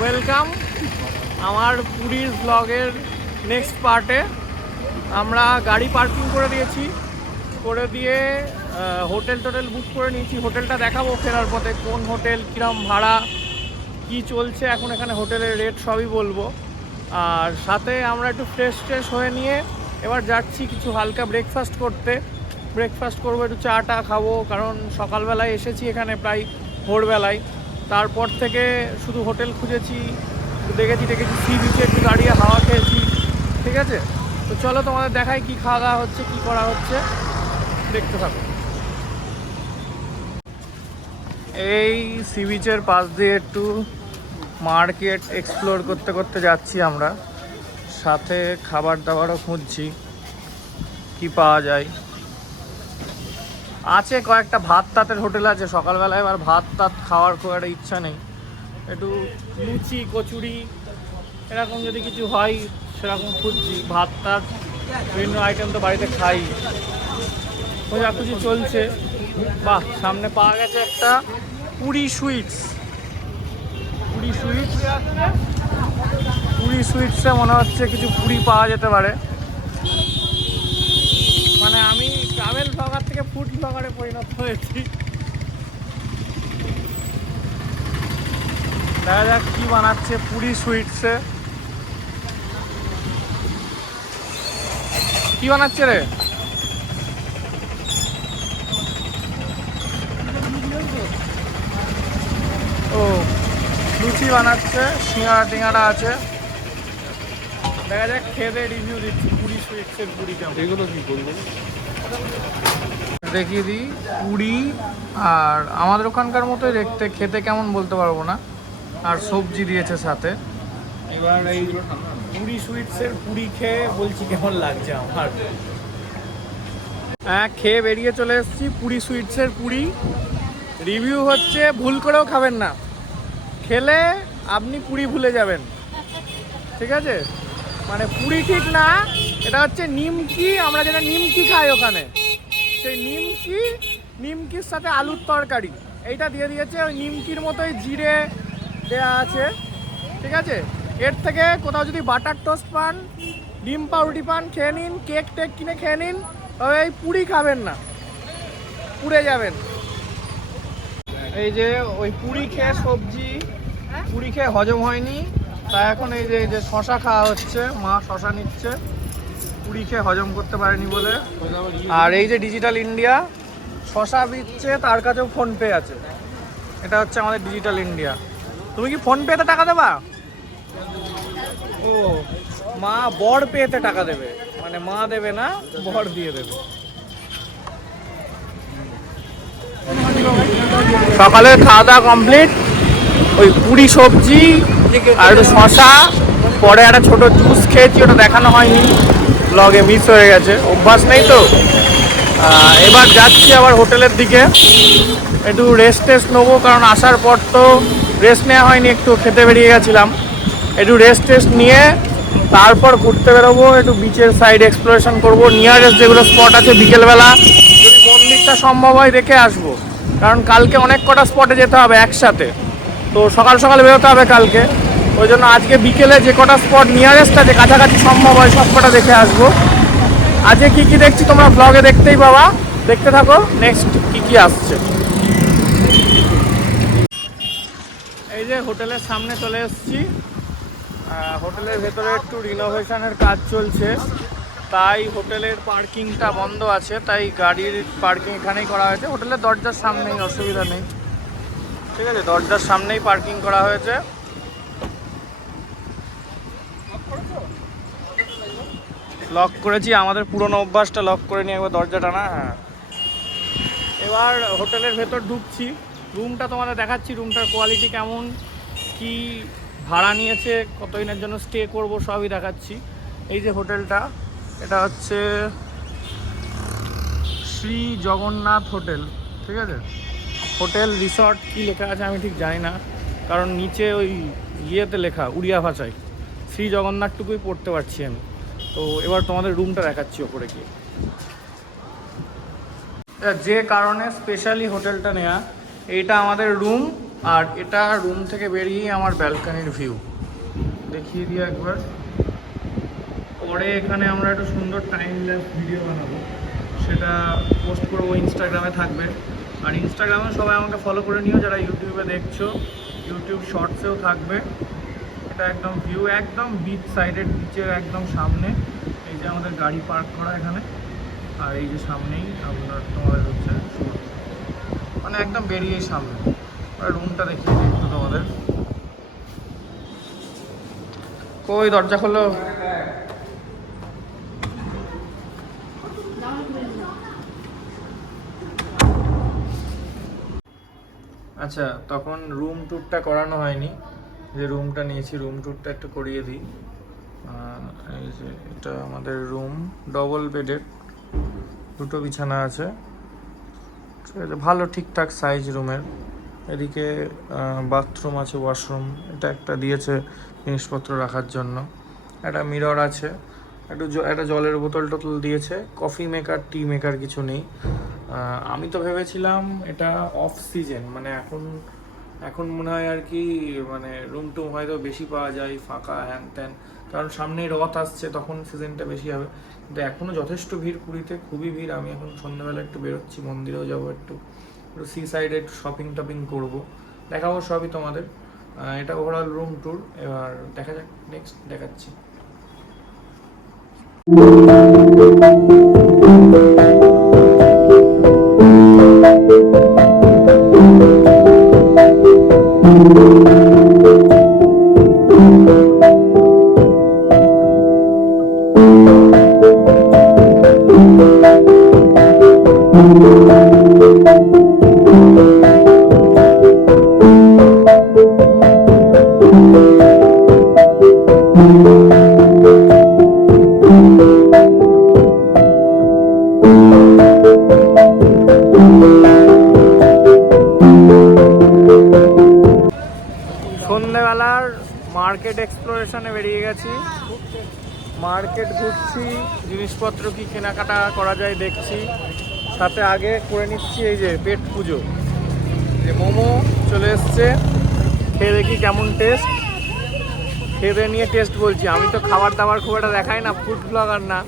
Welcome আমার পুরীর ব্লগের নেক্সট পার্টে। আমরা গাড়ি পার্কিং করে দিয়েছি, করে দিয়ে হোটেল বুক করে নিয়েছি। হোটেলটা দেখাবো ফেরার পথে, কোন হোটেল, কিরম ভাড়া, কি চলছে এখন এখানে হোটেলের রেট সবই বলবো। আর সাথে আমরা একটু ফ্রেশ হয়ে নিয়ে এবার যাচ্ছি কিছু হালকা ব্রেকফাস্ট করতে। ব্রেকফাস্ট করবো, একটু চা টা খাবো, কারণ সকালবেলায় এসেছি এখানে প্রায় ভোরবেলায়। তারপর থেকে শুধু হোটেল খুঁজেছি, দেখেছি সি বিচে একটু দাঁড়িয়ে হাওয়া খেয়েছি। ঠিক আছে, তো চলো তোমাদের দেখাই কি খাওয়া দাওয়া হচ্ছে, কি করা হচ্ছে, দেখতে থাকো। এই সি বিচের পাশ দিয়ে একটু মার্কেট এক্সপ্লোর করতে করতে যাচ্ছি আমরা, সাথে খাবার দাবারও খুঁজছি কি পাওয়া যায়। আছে কয়েকটা ভাত তাতের হোটেল আছে, সকালবেলায় এবার ভাত তাত খাওয়ার খুব একটা ইচ্ছা নেই, একটু লুচি কচুরি এরকম যদি কিছু হয় সেরকম খুঁজছি। ভাত তাত বিভিন্ন আইটেম তো বাড়িতে খাই, খোঁজাখুঁজি চলছে। বাহ, সামনে পাওয়া গেছে একটা পুরী সুইটসে মনে হচ্ছে কিছু পুরি পাওয়া যেতে পারে। মানে আমি ট্রাভেল ব্লগার থেকে ফুড ব্লগারে পরিণত হয়েছি। দেখা যাক কি বানাচ্ছে পুরী সুইটসে। কি বানাচ্ছে রে? ও, লুচি বানাচ্ছে, সিঙ্গাড়া আছে। দেখা যাক, খেয়ে রিভিউ দিচ্ছি পুরী সুইটসের পুরি কেমন। এগুলো কি করবো দেখিয়ে দিই পুরি, আর আমাদের ওখানকার মতোই দেখতে, খেতে কেমন বলতে পারবো না। আর সবজি দিয়েছে সাথে। এবার এই পুরি সুইটসের পুরি খেয়ে বলছি কেমন লাগছে আমার। হ্যাঁ, খেয়ে বেরিয়ে চলে এসেছি পুরি সুইটসের পুরি। রিভিউ হচ্ছে ভুল করেও খাবেন না, খেলে আপনি পুরি ভুলে যাবেন। ঠিক আছে, মানে পুরি ঠিক না, এটা হচ্ছে নিমকি। আমরা যেটা নিমকি খাই ওখানে, সেই নিমকির সাথে আলুর তরকারি এইটা দিয়ে দিয়েছে। ওই নিমকির মতোই জিরে দেওয়া আছে। ঠিক আছে, এর থেকে কোথাও যদি বাটার টোস্ট পান, ডিম পাউরুটি পান, খেয়ে নিন। কেক টেক কিনে খেয়ে নিন, তবে এই পুরি খাবেন না, পুড়ে যাবেন। এই যে ওই পুরি খেয়ে সবজি, পুরি খেয়ে হজম হয়নি, তাই এখন এই যে শশা খাওয়া হচ্ছে, মা শশা নিচ্ছে পুরি খেয়ে হজম করতে পারেনি বলে। আর এই যে ডিজিটাল ইন্ডিয়া শশা দিচ্ছে, তার কাছেও ফোনপে আছে। এটা হচ্ছে আমাদের ডিজিটাল ইন্ডিয়া। তুমি কি ফোনপেতে টাকা দেবা? ও, মা বর পেতে টাকা দেবে, মানে মা দেবে না, বর দিয়ে দেবে। সকালে খাওয়া দাওয়া কমপ্লিট, ওই পুরি সবজি আর একটু শশা, পরে একটা ছোট জুস খেয়েছি, ওটা দেখানো হয়নি ব্লগে, মিস হয়ে গেছে, অভ্যাস নেই তো। এবার যাচ্ছি আবার হোটেলের দিকে, একটু রেস্ট নেবো, কারণ আসার পর তো রেস্ট নেওয়া হয়নি, একটু খেতে বেরিয়ে গেছিলাম। একটু রেস্ট নিয়ে তারপর ঘুরতে বেরোবো, একটু বিচের সাইড এক্সপ্লোরেশন করবো। নিয়ারেস্ট যেগুলো স্পট আছে বিকেলবেলা যদি মন্দিরটা সম্ভব হয় দেখে আসবো, কারণ কালকে অনেক কটা স্পটে যেতে হবে একসাথে, তো সকাল বেরোতে হবে কালকে। ওই জন্য আজকে বিকেলে যে কটা স্পট নিয়ারেস্ট আছে, কাছাকাছি সম্ভব হয় সব কটা দেখে আসবো। আজকে কি দেখছি তোমরা ব্লগে দেখতেই পাবা, দেখতে থাকো নেক্সট কি আসছে। এই যে হোটেলের সামনে চলে এসেছি। হোটেলের ভেতরে একটু রিনোভেশনের কাজ চলছে, তাই হোটেলের পার্কিংটা বন্ধ আছে, তাই গাড়ির পার্কিং এখানেই করা হয়েছে। হোটেলের দরজার সামনেই, অসুবিধা নেই। ঠিক আছে, দরজার সামনেই পার্কিং করা হয়েছে। লক করেছি, আমাদের পুরনো অভ্যাসটা, লক করে নিয়ে একবার দরজা টানা। হ্যাঁ, এবার হোটেলের ভেতর ঢুকছি, রুমটা তোমাদের দেখাচ্ছি, রুমটার কোয়ালিটি কেমন, কি ভাড়া নিয়েছে, কত দিনের জন্য স্টে করব সবই দেখাচ্ছি। এই যে হোটেলটা, এটা হচ্ছে শ্রী জগন্নাথ হোটেল। ঠিক আছে, হোটেল রিসর্ট কি লেখা আছে আমি ঠিক জানি না, কারণ নিচে ওই ইয়েতে লেখা উড়িয়া ভাষায়, শ্রী জগন্নাথটুকুই পড়তে পারছি আমি। তো এবার তোমাদের রুমটা দেখাচ্ছি ওপরে গিয়ে। যে কারণে স্পেশালি হোটেলটা নেওয়া, এইটা আমাদের রুম, আর এটা রুম থেকে বেরিয়ে আমার ব্যালকনির ভিউ দেখিয়ে দিই একবার। পরে এখানে আমরা একটা সুন্দর টাইম ল্যাপস ভিডিও বানাবো, সেটা পোস্ট করবো, ইনস্টাগ্রামে থাকবে। আর ইনস্টাগ্রামে সবাই আমাকে ফলো করে নিও যারা ইউটিউবে দেখছো, ইউটিউব শর্টসেও থাকবে। এটা একদম ভিউ, একদম বিচ সাইডের, বিচের একদম সামনে। এই যে আমাদের গাড়ি পার্ক করা এখানে, আর এই যে সামনেই আপনার তোমাদের হচ্ছে মানে একদম বেরিয়েই সামনে। আর রুমটা দেখিয়ে দিই একটু তোমাদের। কই দরজা খোলো। আচ্ছা, তখন রুম ট্যুরটা করানো হয়নি, যে রুমটা নিয়েছি রুম ট্যুরটা একটু করিয়ে দিই। এই যে এটা আমাদের রুম, ডবল বেডের, দুটো বিছানা আছে, ঠিক আছে, ভালো ঠিকঠাক সাইজ রুমের। এদিকে বাথরুম আছে, ওয়াশরুম, এটা একটা দিয়েছে জিনিসপত্র রাখার জন্য, একটা মিরর আছে, একটা জলের বোতল টোতল দিয়েছে। কফি মেকার, টি মেকার কিছু নেই। আমি তো ভেবেছিলাম এটা অফ সিজন, মানে এখন মনে হয় আর কি, মানে রুম টুম হয়তো বেশি পাওয়া যায় ফাঁকা হ্যান ত্যান, কারণ সামনেই রথ আসছে, তখন সিজনটা বেশি হবে। কিন্তু এখনও যথেষ্ট ভিড় পুরীতে, খুবই ভিড়। আমি এখন সন্ধ্যাবেলা একটু বেরোচ্ছি, মন্দিরেও যাবো, একটু সি সাইডে একটু শপিং টপিং করবো, দেখাবো সবই তোমাদের। এটা ওভারঅল রুম ট্যুর। এবার দেখা যাক, নেক্সট দেখাচ্ছি। সন্ধ্যেবেলার মার্কেট এক্সপ্লোরেশনে বেরিয়ে গেছি, মার্কেট ঘুরছি, জিনিসপত্র কি কেনাকাটা করা যায় দেখছি, সাথে আগে করে নিচ্ছি এই যে পেট পুজো। যে মোমো চলে এসছে, খেয়ে দেখি কেমন টেস্ট, খেয়ে নিয়ে টেস্ট বলছি। আমি তো খাবার দাবার খুব একটা দেখাই না, ফুড ব্লগার না।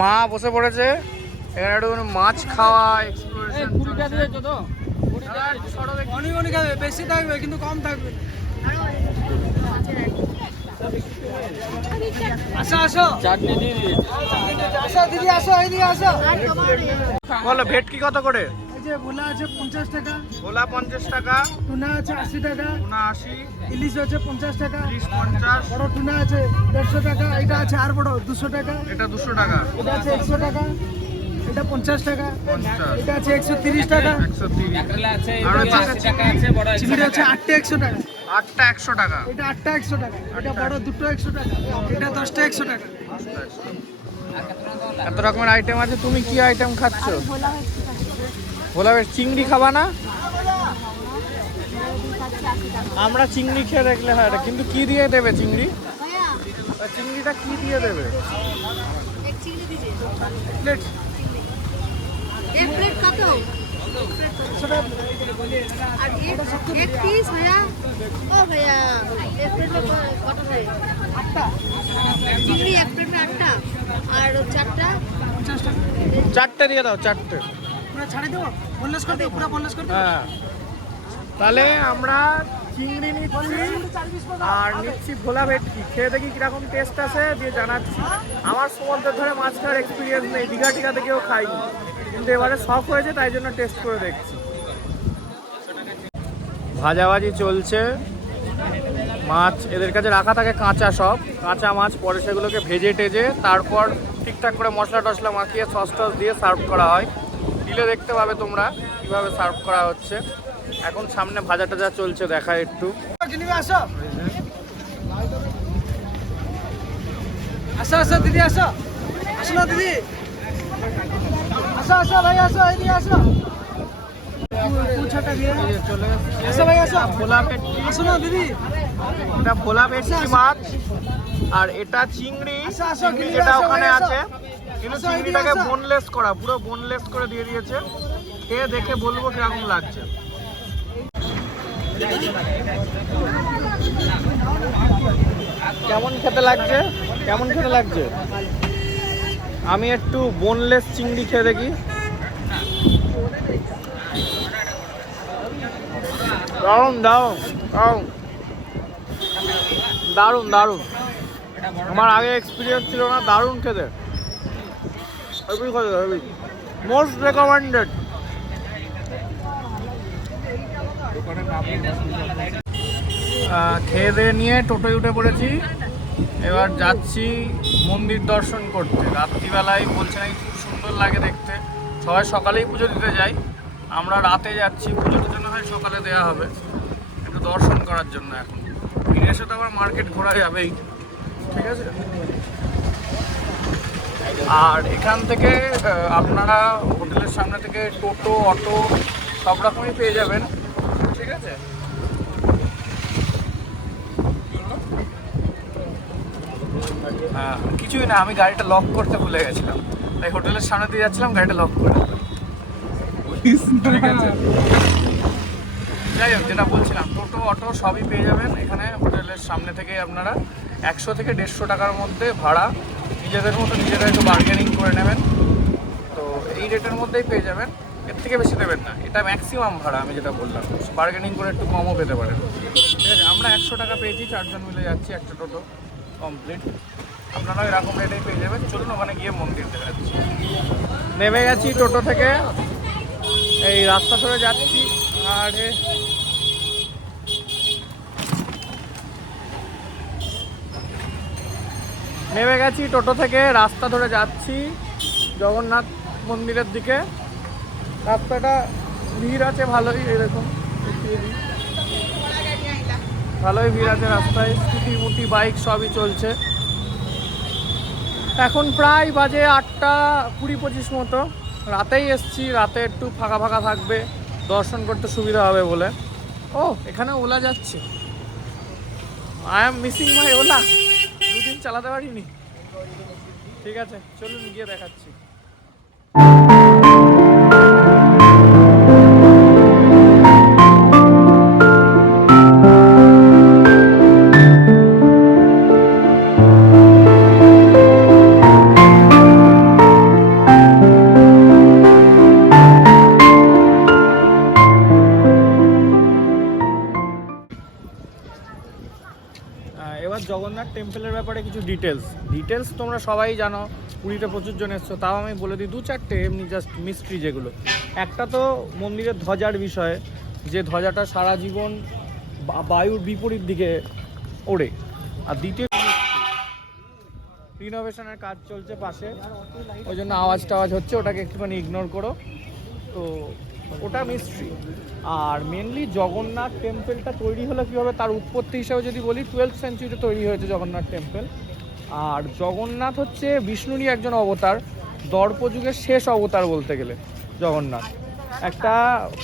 মা বসে পড়েছে এখানে, একটু মাছ খাওয়া এক্সপ্লোরেশন বেশি থাকবে কিন্তু কম থাকবে। বলো ভেটকি কত করে? ভোলা আছে 50 টাকা, ভোলা 50 টাকা, টুনা আছে 80 টাকা, টুনা 80, ইলিশ আছে 50 টাকা, ইলিশ 50, বড় টুনা আছে 150 টাকা, এটা আছে আর বড় 200 টাকা, এটা 200 টাকা, এটা আছে 100 টাকা, এটা 50 টাকা, 50, এটা আছে 130 টাকা, 130, আর চিংড়ি আছে 8টা 100 টাকা, 8টা 100 টাকা, এটা 8টা 100 টাকা, এটা বড় দুটো 100 টাকা, এটা 10টা 100 টাকা। এত রকমের আইটেম আছে। তুমি কি আইটেম খাচ্ছ? ভোলা ভেট। চিংড়ি খাবা না? আমরা চিংড়ি খেয়ে দেখলে হয় না, কিন্তু কি দিয়ে দেবে চিংড়ি? চিংড়িটা কি দিয়ে দেবে? প্লেট। एक प्लेट कत আর এক পিস ভাইয়া। ও ভাইয়া এক প্লেট কত হয়? 8টা চিংড়ি, এক প্লেট 8টা আর 4টা 50 টাকা। 4টে দিয়ে দাও, 4টে পুরো ছাড়ে দেবো, বললেস করে দেবো, পুরো বললেস করে দেবো। হ্যাঁ, তাহলে আমরা চিংড়ি নিচ্ছি আর নিচ্ছি ভোলা ভেটকি। খেয়ে দেখি কিরকম টেস্ট আছে, দিয়ে জানাচ্ছি। আমার সমুদ্রের ধরে মাছ খাওয়ার এক্সপিরিয়েন্স নেই, দীঘা টিঘাতে কেউ খাইনি, কিন্তু এবারে শখ হয়েছে তাই জন্য টেস্ট করে দেখছি। ভাজাভাজি চলছে, মাছ এদের কাছে রাখা থাকে কাঁচা, সব কাঁচা মাছ, পরে সেগুলোকে ভেজে টেজে তারপর ঠিকঠাক করে মশলা টশলা মাখিয়ে সস টস দিয়ে সার্ভ করা হয়। দিলে দেখতে পাবে তোমরা কীভাবে সার্ভ করা হচ্ছে। এখন সামনে ভাজা টাজা চলছে, দেখায় একটু। আসো আসো আসো দিদি, আসো আসো না দিদি, আসো আসো ভাই, আসো এদিকে আসো। পুছাটা দিয়ে চলে আসো ভাই, আসো ভোলা ভেটকি, আসো না দিদি, এটা ভোলা ভেটকি মাছ, আর এটা চিংড়ি, আসো, আসো, চিংড়ি দিদি, যেটা আসো, ওখানে আসো। আছে, কিন্তু আসো, চিংড়িটাকে এদিকে আসো। বোনলেস করা, পুরো বোনলেস করে দিয়ে দিয়েছে। খেয়ে দেখে বলবো কিরকম লাগছে। কেমন খেতে লাগছে? কেমন খেতে লাগছে? আমি একটু বোনলেস চিংড়ি খেয়ে দেখি। দারুণ দারুণ দারুণ দারুণ দারুণ। আমার আগে এক্সপিরিয়েন্স ছিল না, দারুণ খেতে। Most recommended. খেয়ে দিয়ে নিয়ে টোটোয় উঠে পড়েছি। এবার যাচ্ছি মন্দির দর্শন করতে। রাত্রিবেলায় বলছে নাকি খুব সুন্দর লাগে দেখতে। সবাই সকালেই পুজো দিতে যাই, আমরা রাতে যাচ্ছি। পুজোর জন্য হয় সকালে দেওয়া হবে, একটু দর্শন করার জন্য। এখন ফিরে এসে তো আবার মার্কেট ঘোরা যাবেই, ঠিক আছে। আর এখান থেকে আপনারা হোটেলের সামনে থেকে টোটো, অটো সব রকমই পেয়ে যাবেন, ঠিক আছে। কিছুই না, আমি গাড়িটা লক করতে ভুলে গেছিলাম, তাই হোটেলের সামনে দিয়ে যাচ্ছিলাম, গাড়িটা লক করে। ঠিক আছে, যাই হোক, যেটা বলছিলাম, টোটো অটো সবই পেয়ে যাবেন এখানে হোটেলের সামনে থেকে। আপনারা 100 থেকে 150 টাকার মধ্যে ভাড়া, নিজেদের মতো নিজেরা একটু বার্গেনিং করে নেবেন। তো এই রেটের মধ্যেই পেয়ে যাবেন, এর থেকে বেশি দেবেন না। এটা ম্যাক্সিমাম ভাড়া, আমি যেটা বললাম। বার্গেনিং করে একটু কমও পেতে পারেন, ঠিক আছে। আমরা 100 টাকা পেয়েছি, 4 জন মিলে যাচ্ছি, একটা টোটো কমপ্লিট। আপনারাও এরকম রেটেই পেয়ে যাবেন। চলুন ওখানে গিয়ে মন্দির দেখাচ্ছি। নেমে গেছি টোটো থেকে, এই রাস্তা ধরে যাচ্ছি। আর নেমে গেছি টোটো থেকে, রাস্তা ধরে যাচ্ছি জগন্নাথ মন্দিরের দিকে। রাস্তাটা ভিড় আছে ভালোই, এরকম ভালোই ভিড় আছে রাস্তায়। স্কুটি মুটি বাইক সবই চলছে। এখন প্রায় বাজে 8টা 20-25 মতো। রাতেই এসছি, রাতে একটু ফাঁকা ফাঁকা থাকবে, দর্শন করতে সুবিধা হবে বলে। ও, এখানে ওলা যাচ্ছে। I am missing my OLA. 2 দিন চালাতে পারিনি। ঠিক আছে, চলুন গিয়ে দেখাচ্ছি। এবার জগন্নাথ টেম্পলের ব্যাপারে কিছু ডিটেলস তোমরা সবাই জানো, পুরীতে প্রচুর জন এসছো, তাও আমি বলে দিই 2-4টে এমনি জাস্ট মিস্ট্রি যেগুলো। একটা তো মন্দিরের ধ্বজার বিষয়ে, যে ধ্বজাটা সারা জীবন বায়ুর বিপরীত দিকে ওড়ে। আর দ্বিতীয়, রিনোভেশনের কাজ চলছে পাশে, ওই জন্য আওয়াজ টাওয়াজ হচ্ছে, ওটাকে একটুখানি ইগনোর করো। তো ওটা মিস্ট্রি। আর মেনলি জগন্নাথ টেম্পলটা তৈরি হলো কীভাবে, তার উৎপত্তি হিসাবে যদি বলি, 12th সেঞ্চুরিতে তৈরি হয়েছে জগন্নাথ টেম্পল। আর জগন্নাথ হচ্ছে বিষ্ণুরই একজন অবতার, দর্পযুগের শেষ অবতার বলতে গেলে জগন্নাথ। একটা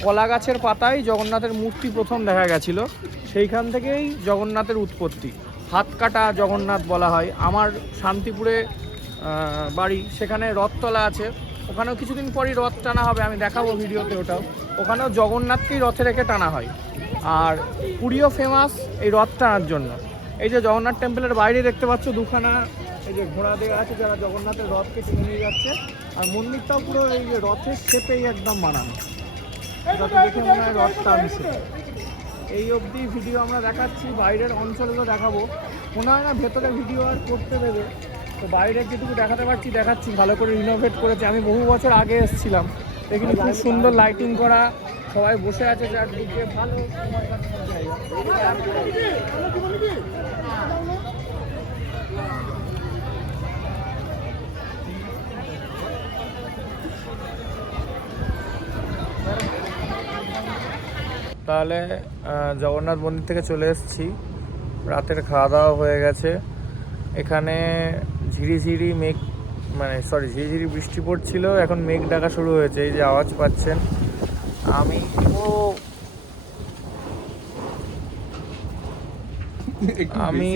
কলা গাছের পাতায় জগন্নাথের মূর্তি প্রথম দেখা গেছিল, সেইখান থেকেই জগন্নাথের উৎপত্তি। হাত কাটা জগন্নাথ বলা হয়। আমার শান্তিপুরে বাড়ি, সেখানে রথতলা আছে, ওখানেও কিছুদিন পরই রথ টানা হবে, আমি দেখাবো ভিডিওতে ওটাও। ওখানেও জগন্নাথকেই রথে রেখে টানা হয়। আর পুরীও ফেমাস এই রথ টানার জন্য। এই যে জগন্নাথ টেম্পলের বাইরে দেখতে পাচ্ছ দুখানা এই যে ঘোড়া দেওয়া আছে, যারা জগন্নাথের রথকে টেনে নিয়ে যাচ্ছে। আর মন্দিরটাও পুরো এই যে রথের শেপেই একদম বানানো, যাতে দেখে মনে হয় রথ টানছে। এই অবধি ভিডিও আমরা দেখাচ্ছি, বাইরের অঞ্চলগুলো দেখাবো। মনে হয় না ভেতরে ভিডিও আর করতে দেবে, তো বাইরের যেটুকু দেখাতে পারছি দেখাচ্ছি। ভালো করে রিনোভেট করেছে, আমি বহু বছর আগে এসেছিলাম। এখানে খুব সুন্দর লাইটিং করা, সবাই বসে আছে চারদিকে, ভালো সময় কাটানোর জায়গা। তাহলে জগন্নাথ মন্দির থেকে চলে এসেছি, রাতের খাওয়া দাওয়া হয়ে গেছে। এখানে ঝিরিঝিরি ঝিরিঝিরি বৃষ্টি পড়ছিল, এখন মেঘ ডাকা শুরু হয়েছে, এই যে আওয়াজ পাচ্ছেন। আমি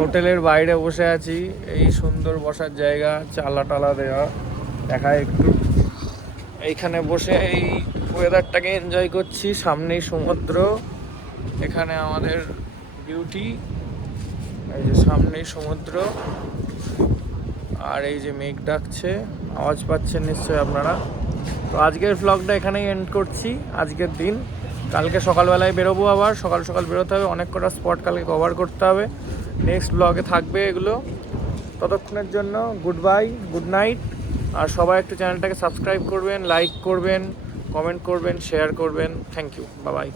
হোটেলের বাইরে বসে আছি, এই সুন্দর বসার জায়গা, চালা টালা দেওয়া, দেখায় একটু। এইখানে বসে এই ওয়েদারটাকে এনজয় করছি, সামনেই সমুদ্র, এখানে আমাদের বিউটি, এই যে সামনেই সমুদ্র, আর এই যে মেঘ ডাকছে, আওয়াজ পাচ্ছেন নিশ্চয়ই আপনারা। তো আজকের ভ্লগটা এখানেই এন্ড করছি, আজকের দিন। কালকে সকালবেলায় বেরোবো, আবার সকাল সকাল বেরোতে হবে, অনেক কটা স্পট কালকে কভার করতে হবে, নেক্সট ব্লগে থাকবে এগুলো। ততক্ষণের জন্য গুড বাই, গুড নাইট। আর সবাই একটু চ্যানেলটাকে সাবস্ক্রাইব করবেন, লাইক করবেন, কমেন্ট করবেন, শেয়ার করবেন। Thank you, bye by.